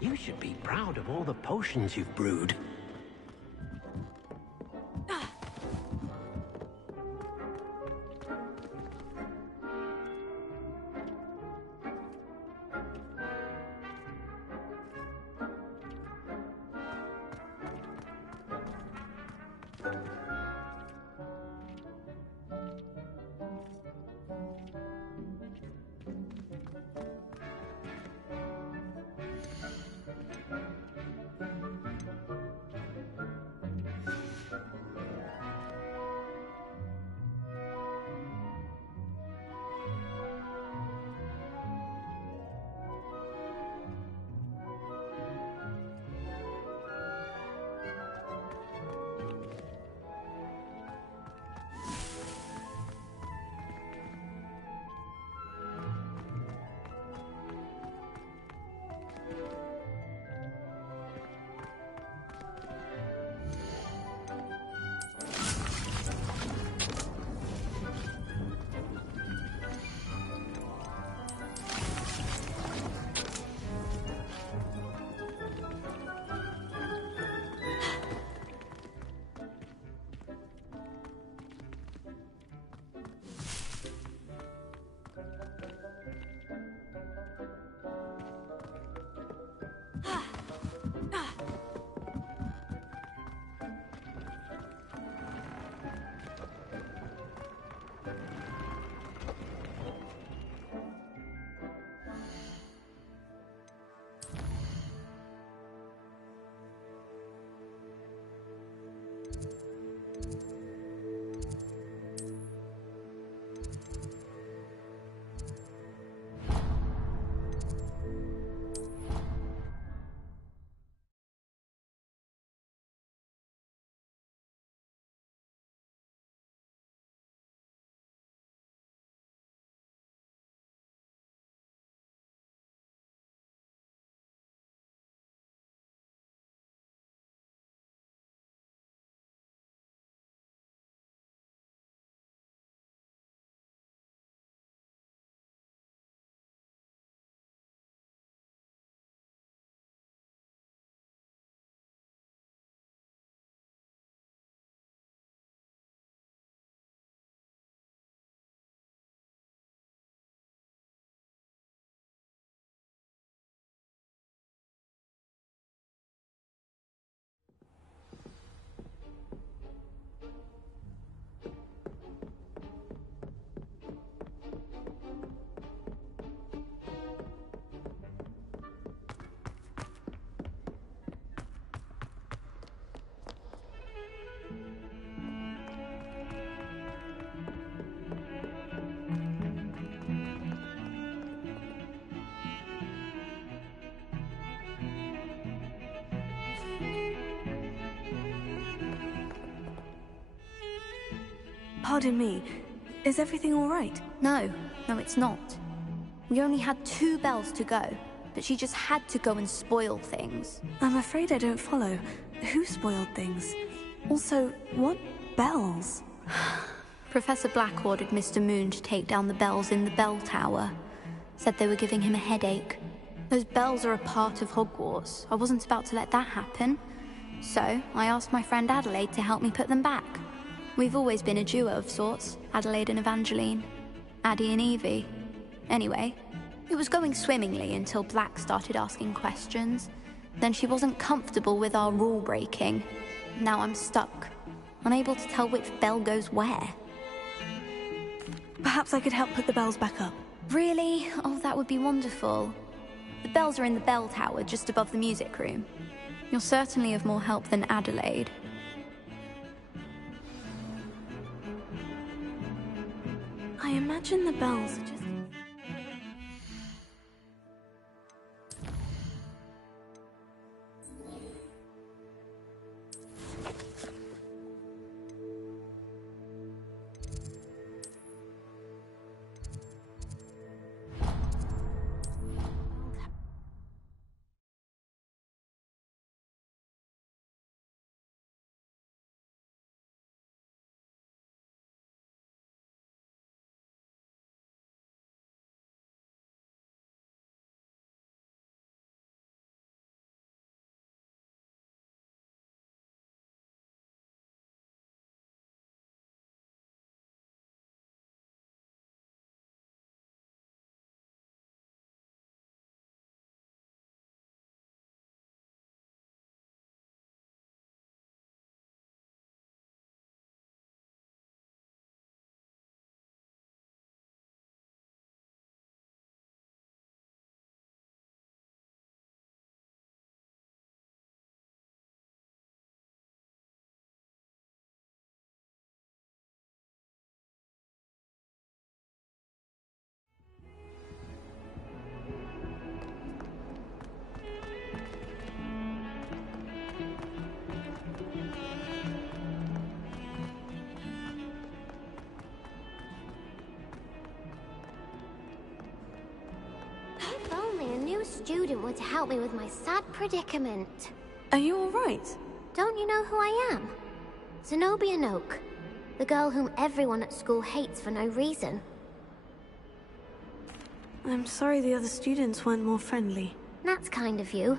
You should be proud of all the potions you've brewed. Pardon me. Is everything all right? No, it's not. We only had 2 bells to go, but she just had to go and spoil things. I'm afraid I don't follow. Who spoiled things? Also, what bells? Professor Black ordered Mr. Moon to take down the bells in the bell tower. Said they were giving him a headache. Those bells are a part of Hogwarts. I wasn't about to let that happen. So, I asked my friend Adelaide to help me put them back. We've always been a duo of sorts, Adelaide and Evangeline. Addie and Evie. Anyway, it was going swimmingly until Black started asking questions. Then she wasn't comfortable with our rule breaking. Now I'm stuck, unable to tell which bell goes where. Perhaps I could help put the bells back up. Really? Oh, that would be wonderful. The bells are in the bell tower just above the music room. You're certainly of more help than Adelaide. I imagine the bells are just... If only a new student were to help me with my sad predicament. Are you all right? Don't you know who I am? Zenobia Noak, the girl whom everyone at school hates for no reason. I'm sorry the other students weren't more friendly. That's kind of you.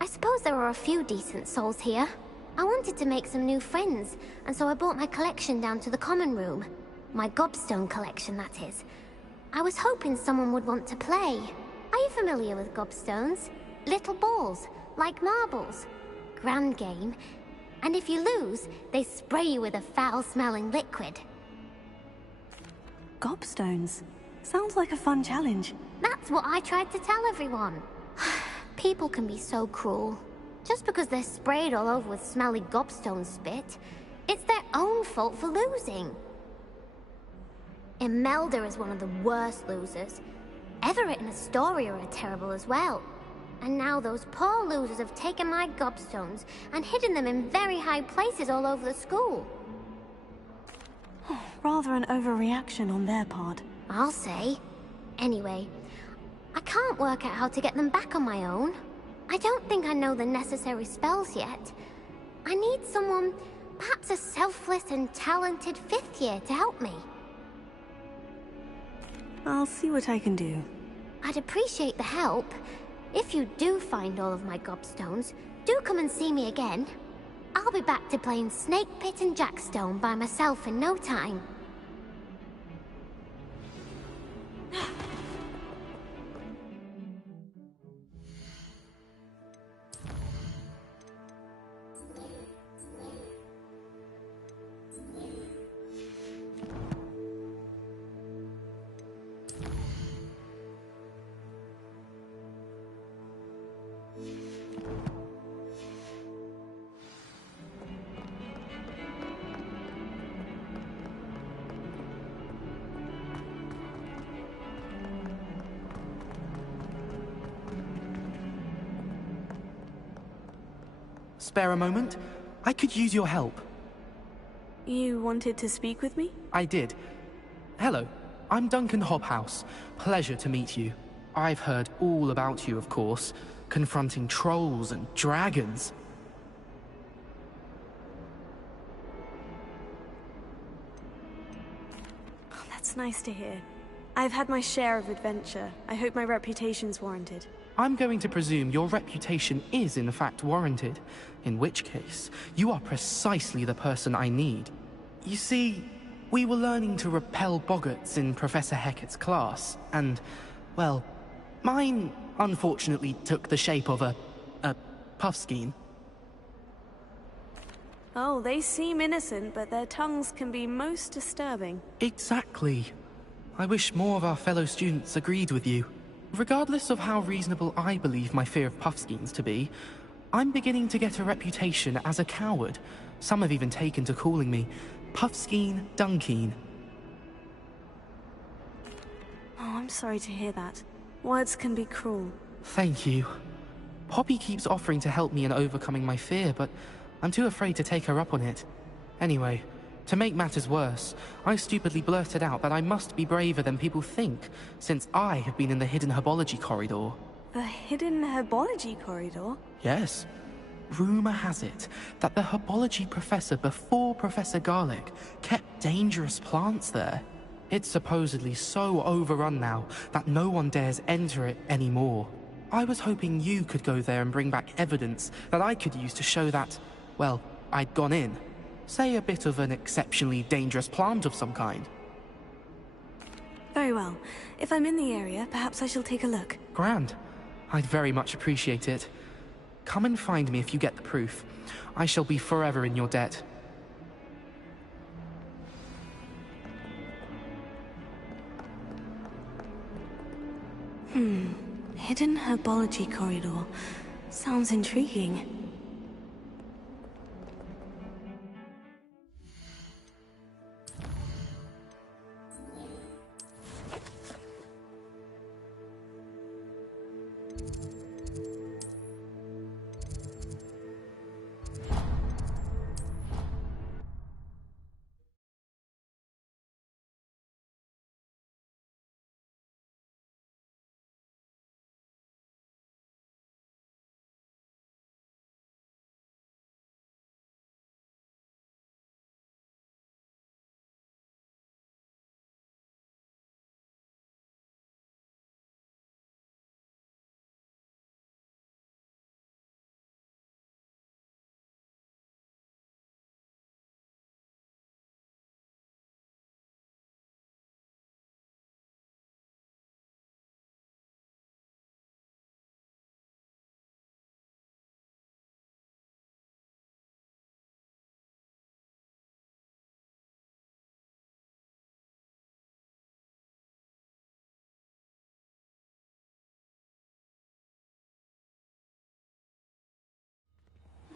I suppose there are a few decent souls here. I wanted to make some new friends, and so I brought my collection down to the common room. My gobstone collection, that is. I was hoping someone would want to play. Are you familiar with gobstones? Little balls, like marbles. Grand game. And if you lose, they spray you with a foul-smelling liquid. Gobstones? Sounds like a fun challenge. That's what I tried to tell everyone. People can be so cruel. Just because they're sprayed all over with smelly gobstone spit, it's their own fault for losing. Imelda is one of the worst losers. Everett and Astoria are terrible as well. And now those poor losers have taken my gobstones and hidden them in very high places all over the school. Rather an overreaction on their part. I'll say. Anyway, I can't work out how to get them back on my own. I don't think I know the necessary spells yet. I need someone, perhaps a selfless and talented 5th year to help me. I'll see what I can do. I'd appreciate the help. If you do find all of my gobstones, do come and see me again. I'll be back to playing Snake Pit and Jackstone by myself in no time. Spare a moment? I could use your help. You wanted to speak with me? I did. Hello, I'm Duncan Hobhouse. Pleasure to meet you. I've heard all about you, of course, confronting trolls and dragons. Oh, that's nice to hear. I've had my share of adventure. I hope my reputation's warranted. I'm going to presume your reputation is in fact warranted, in which case, you are precisely the person I need. You see, we were learning to repel boggarts in Professor Hecat's class, and, well, mine unfortunately took the shape of a puffskein. Oh, they seem innocent, but their tongues can be most disturbing. Exactly. I wish more of our fellow students agreed with you. Regardless of how reasonable I believe my fear of puffskeins to be, I'm beginning to get a reputation as a coward. Some have even taken to calling me Puffskeen Dunkeen. Oh, I'm sorry to hear that. Words can be cruel. Thank you. Poppy keeps offering to help me in overcoming my fear, but I'm too afraid to take her up on it. Anyway, to make matters worse, I stupidly blurted out that I must be braver than people think, since I have been in the hidden herbology corridor. The hidden herbology corridor? Yes. Rumor has it that the herbology professor before Professor Garlic kept dangerous plants there. It's supposedly so overrun now that no one dares enter it anymore. I was hoping you could go there and bring back evidence that I could use to show that, well, I'd gone in. Say a bit of an exceptionally dangerous plant of some kind. Very well. If I'm in the area, perhaps I shall take a look. Grand. I'd very much appreciate it. Come and find me if you get the proof. I shall be forever in your debt. Hidden herbology corridor. Sounds intriguing.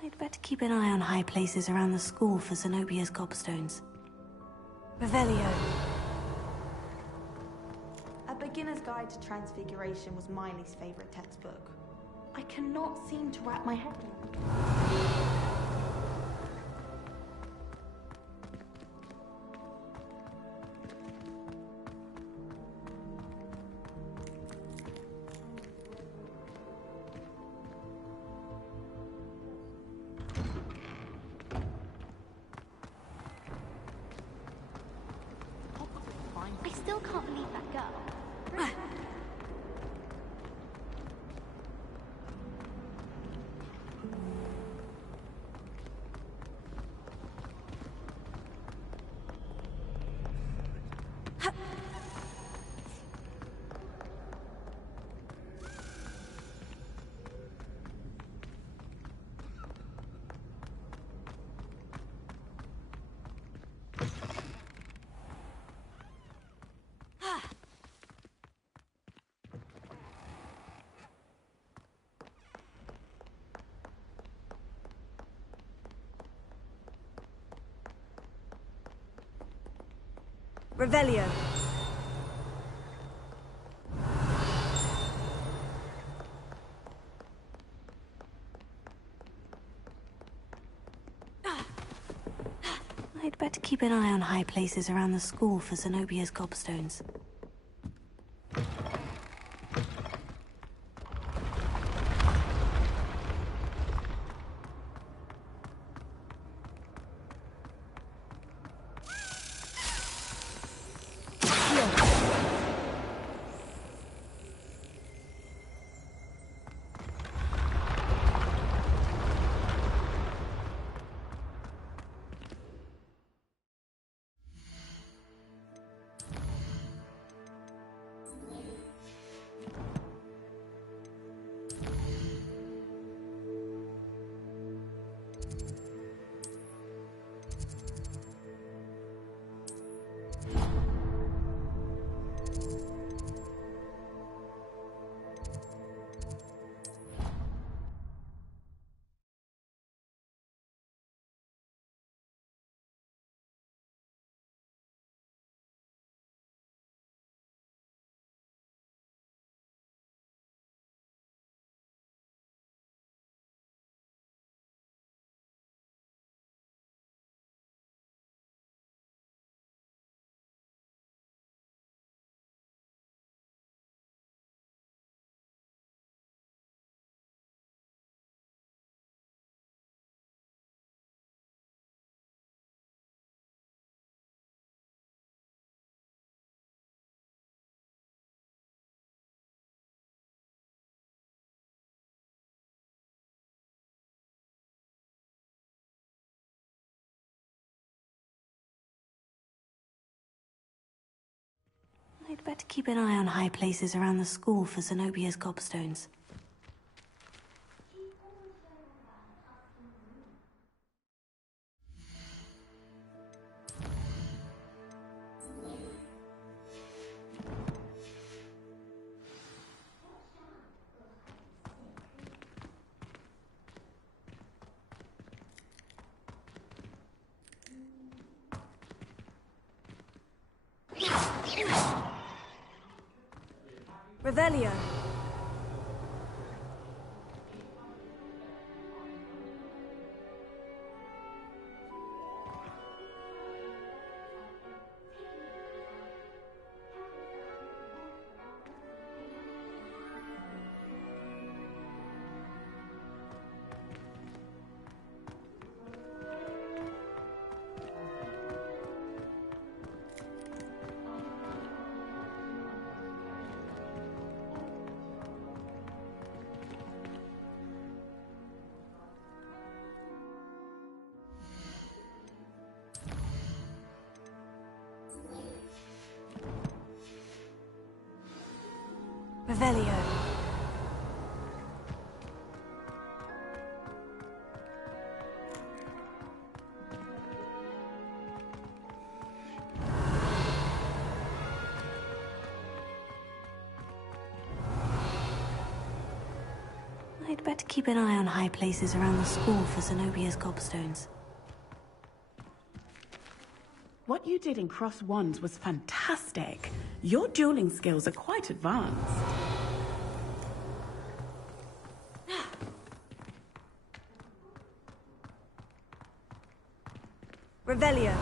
I'd better keep an eye on high places around the school for Zenobia's gobstones. Revelio. A Beginner's Guide to Transfiguration was Miley's favourite textbook. I cannot seem to wrap my head around it. I still can't believe that girl. Revelio. I'd better keep an eye on high places around the school for Zenobia's gobstones. I'd better keep an eye on high places around the school for Zenobia's gobstones. Revelio. Revelio. I'd better keep an eye on high places around the school for Zenobia's gobstones. What you did in Cross Wands was fantastic. Your dueling skills are quite advanced. Revelio.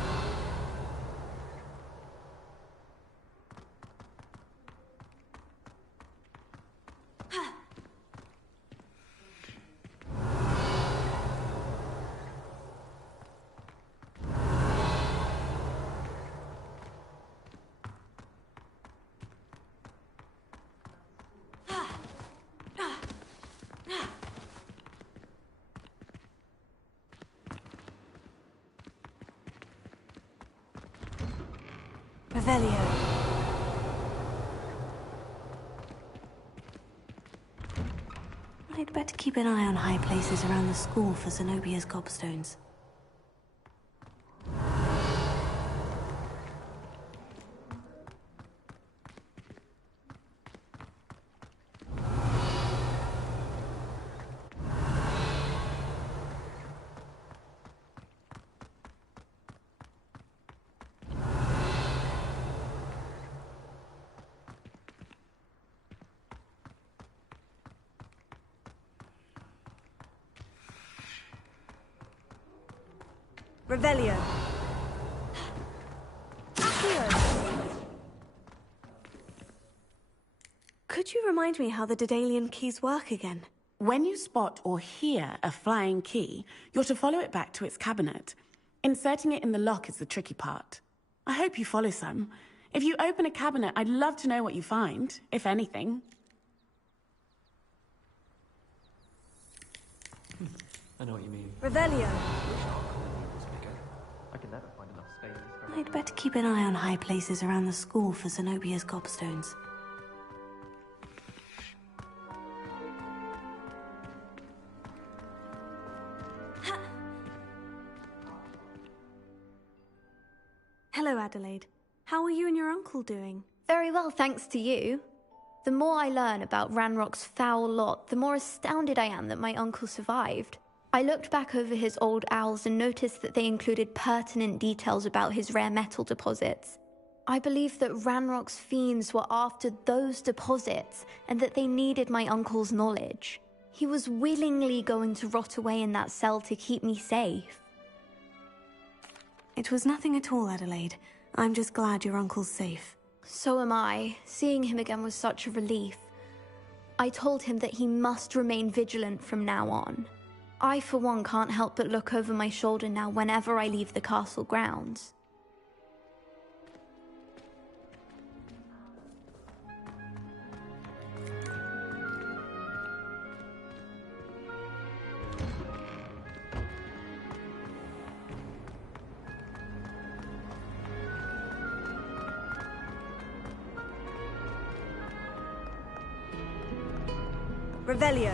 Revelio. I'd better keep an eye on high places around the school for Zenobia's gobstones. Revelio. Could you remind me how the Daedalian keys work again? When you spot or hear a flying key, you're to follow it back to its cabinet. Inserting it in the lock is the tricky part. I hope you follow some. If you open a cabinet, I'd love to know what you find, if anything. I know what you mean. Revelio. I can never find enough space. I'd better keep an eye on high places around the school for Zenobia's gobstones. Hello, Adelaide. How are you and your uncle doing? Very well, thanks to you. The more I learn about Ranrock's foul lot, the more astounded I am that my uncle survived. I looked back over his old owls and noticed that they included pertinent details about his rare metal deposits. I believe that Ranrock's fiends were after those deposits and that they needed my uncle's knowledge. He was willingly going to rot away in that cell to keep me safe. It was nothing at all, Adelaide. I'm just glad your uncle's safe. So am I. Seeing him again was such a relief. I told him that he must remain vigilant from now on. I, for one, can't help but look over my shoulder now whenever I leave the castle grounds. Revelio.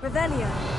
Revelio.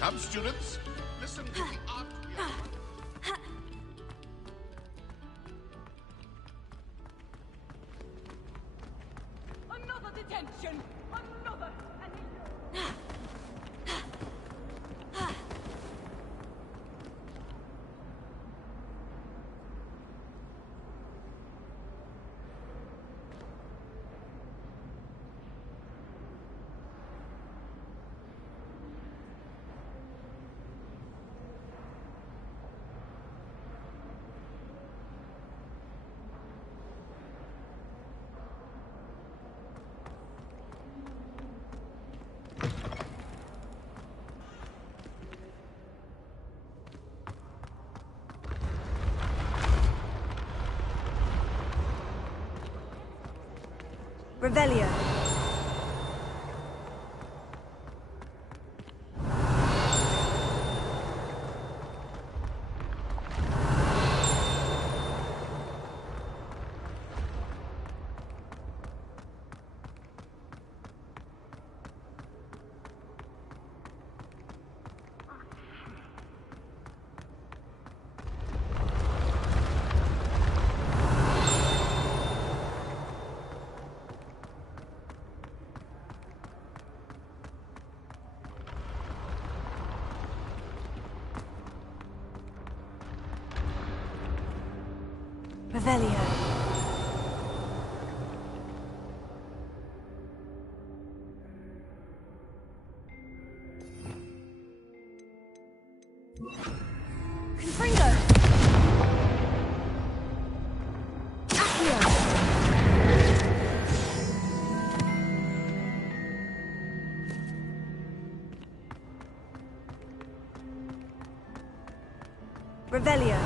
Come, students, listen to the art we are... Another detention! Another! Revelio. Revelio. Confringo. Accio. Revelio.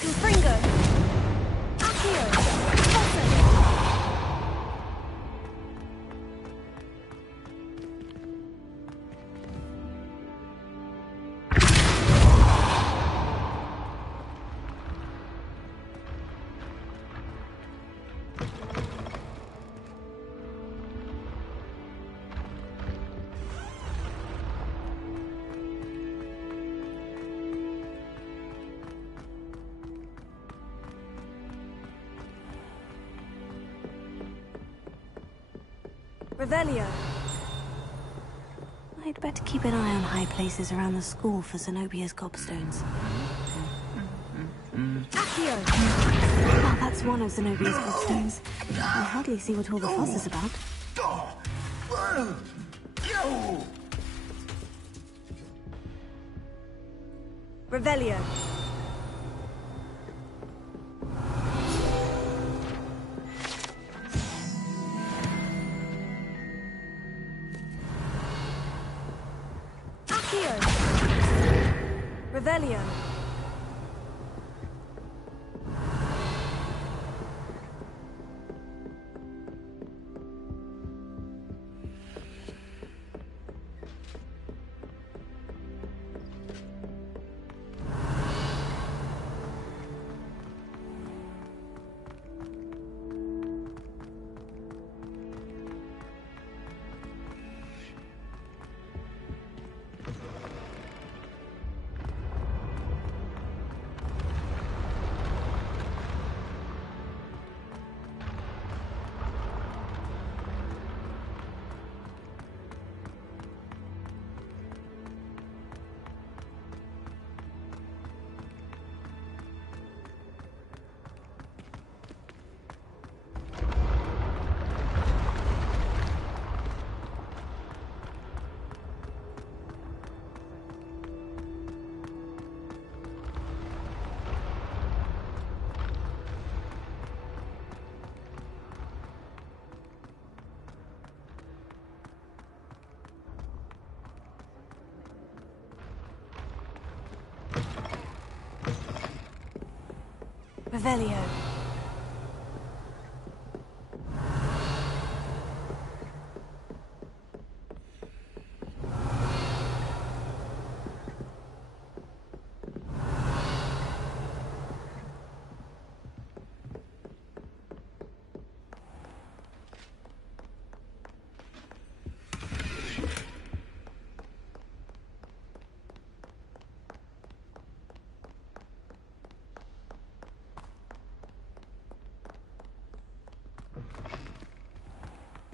Confringo. Accio. Fossa. Revelio. I'd better keep an eye on high places around the school for Zenobia's gobstones. Accio! Oh, that's one of Zenobia's gobstones. I hardly see what all the fuss is about. Revelio. Revelio. Revelio.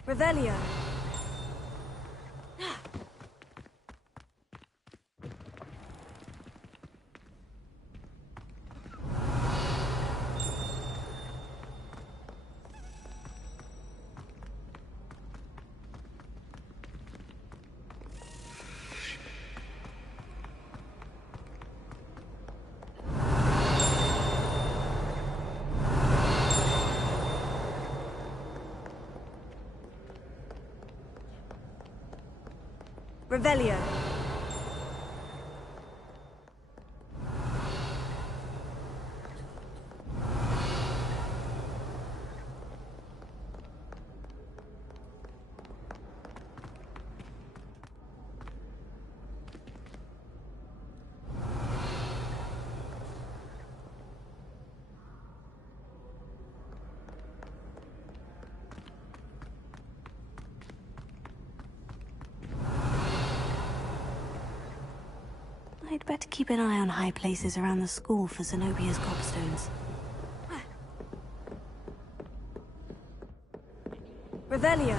Revelio. Revelio. I'd better keep an eye on high places around the school for Zenobia's gobstones. Revelio.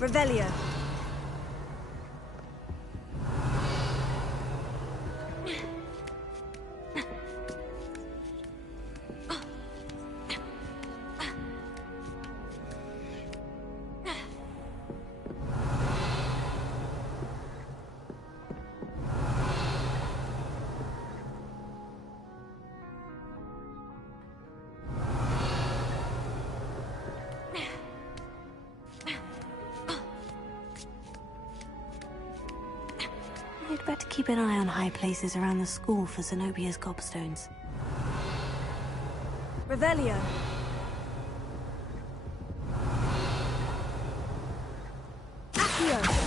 Revelio. I'd better keep an eye on high places around the school for Zenobia's gobstones. Revelio. Accio.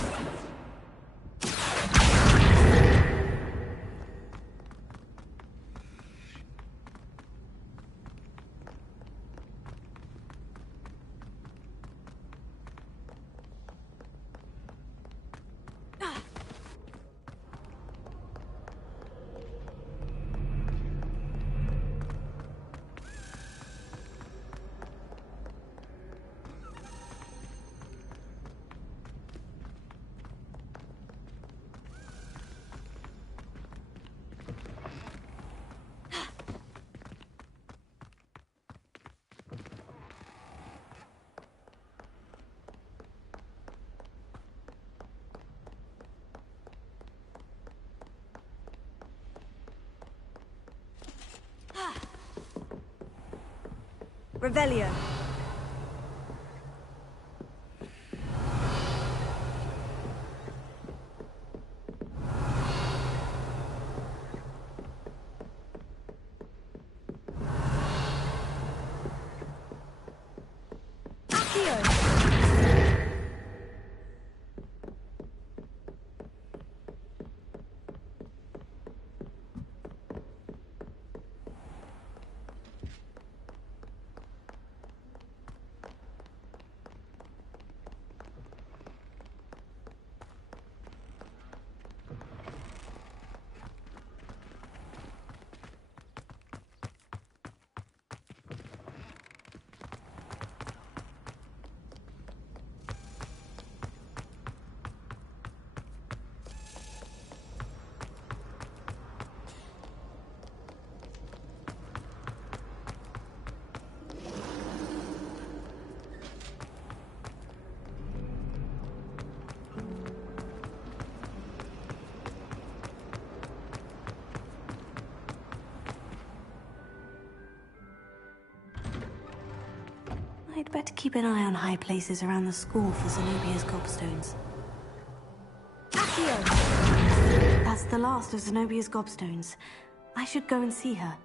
Revelio. Accio. I'd better keep an eye on high places around the school for Zenobia's gobstones. Akciju! That's the last of Zenobia's gobstones. I should go and see her.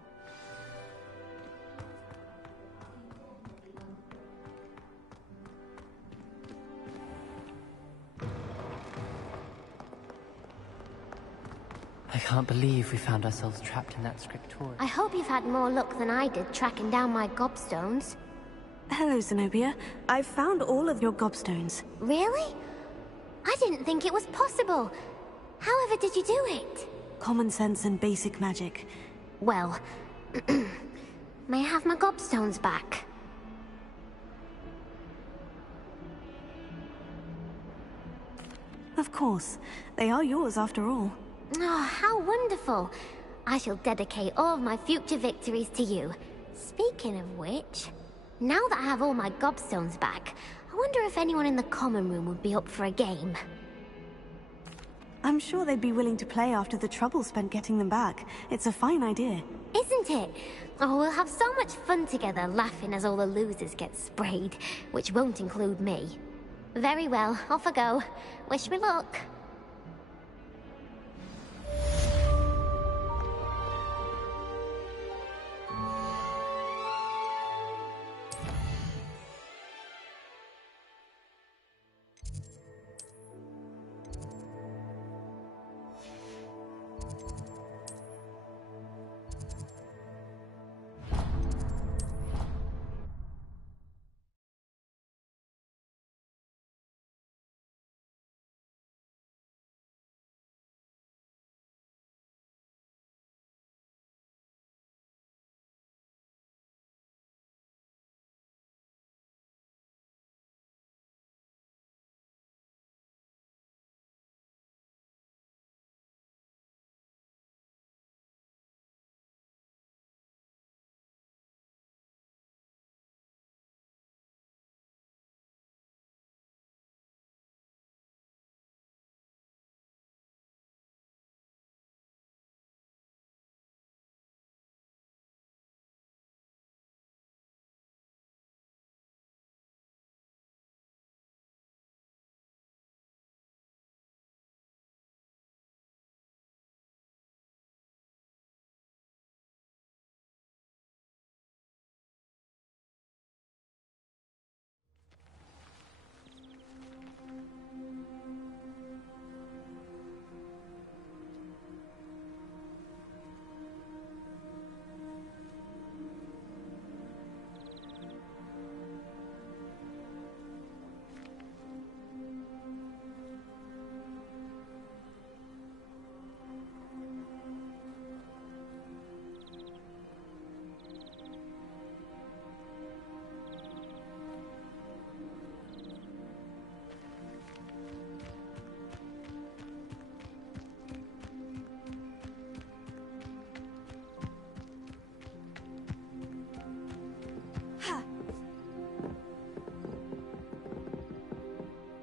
I can't believe we found ourselves trapped in that scriptorium. I hope you've had more luck than I did tracking down my gobstones. Hello, Zenobia. I've found all of your gobstones. Really? I didn't think it was possible. However did you do it? Common sense and basic magic. Well, may I have my gobstones back? Of course. They are yours after all. Oh, how wonderful. I shall dedicate all of my future victories to you. Speaking of which, now that I have all my gobstones back, I wonder if anyone in the common room would be up for a game. I'm sure they'd be willing to play after the trouble spent getting them back. It's a fine idea. Isn't it? Oh, we'll have so much fun together, laughing as all the losers get sprayed, which won't include me. Very well, off I go. Wish me luck.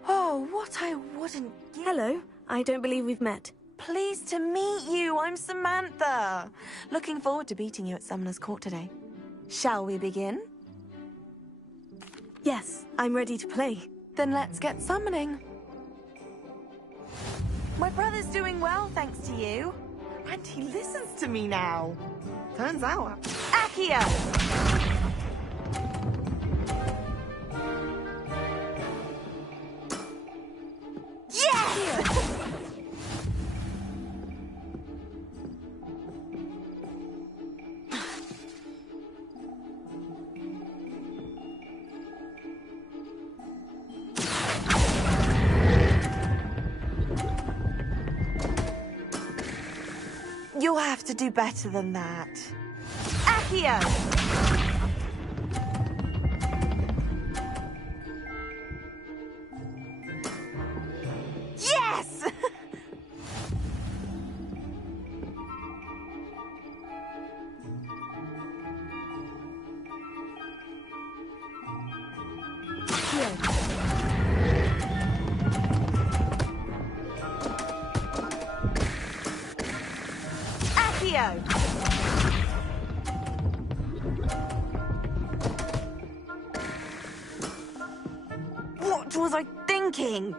Oh, what I wouldn't give. Hello. I don't believe we've met. Pleased to meet you. I'm Samantha. Looking forward to beating you at Summoner's Court today. Shall we begin? Yes, I'm ready to play. Then let's get summoning. My brother's doing well, thanks to you. And he listens to me now. Turns out... Akciju! You'll have to do better than that. Akciju! Yes! Akciju! What was I thinking?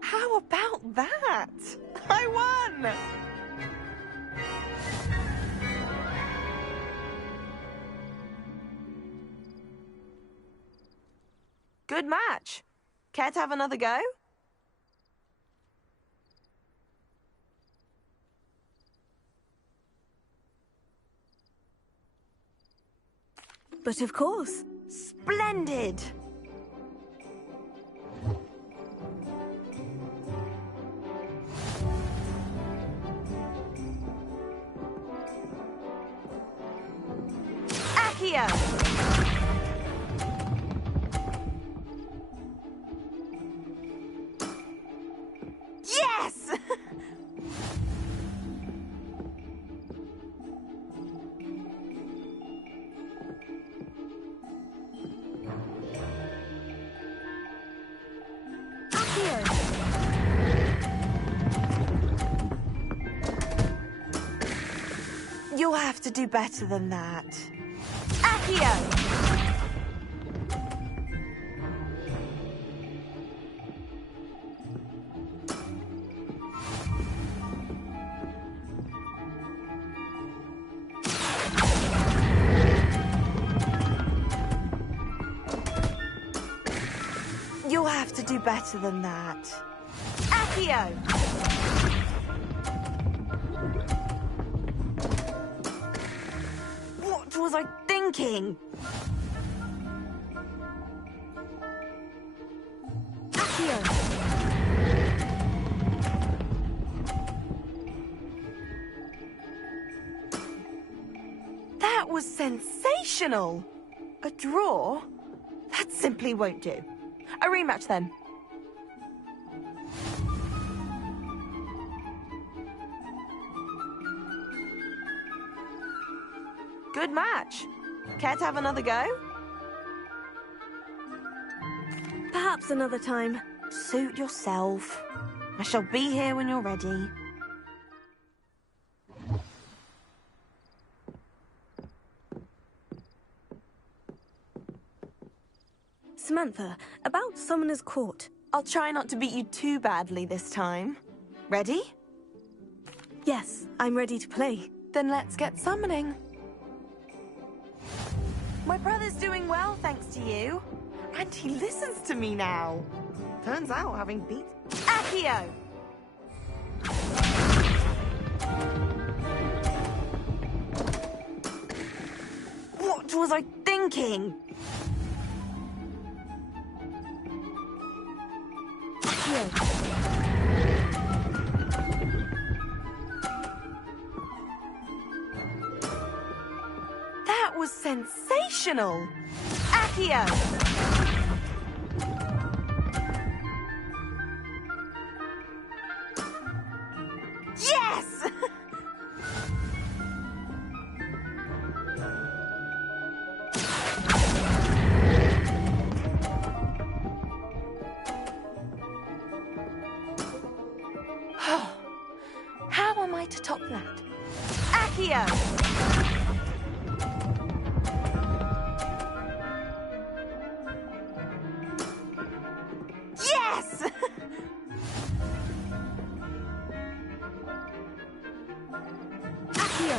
How about that? I won! Good match. Care to have another go? But of course. Splendid! Accio! Yes! You'll have to do better than that. Accio! You'll have to do better than that. Accio! What was I thinking? Accio! That was sensational! A draw? That simply won't do. A rematch then. Good match. Care to have another go? Perhaps another time. Suit yourself. I shall be here when you're ready. Samantha, about Summoner's Court. I'll try not to beat you too badly this time. Ready? Yes, I'm ready to play. Then let's get summoning. My brother's doing well, thanks to you. And he listens to me now. Turns out having beat Accio! What was I thinking? Accio! That was sensational! Accio! Yes! How am I to top that? Accio! Yes! Accio!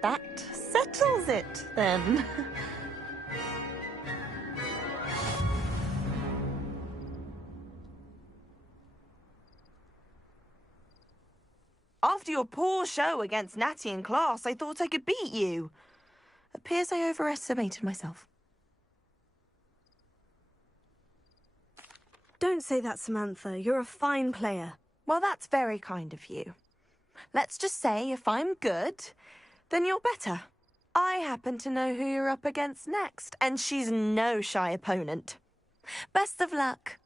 That settles it, then. After your poor show against Natty in class, I thought I could beat you. Appears I overestimated myself. Don't say that, Samantha. You're a fine player. Well, that's very kind of you. Let's just say if I'm good, then you're better. I happen to know who you're up against next, and she's no shy opponent. Best of luck.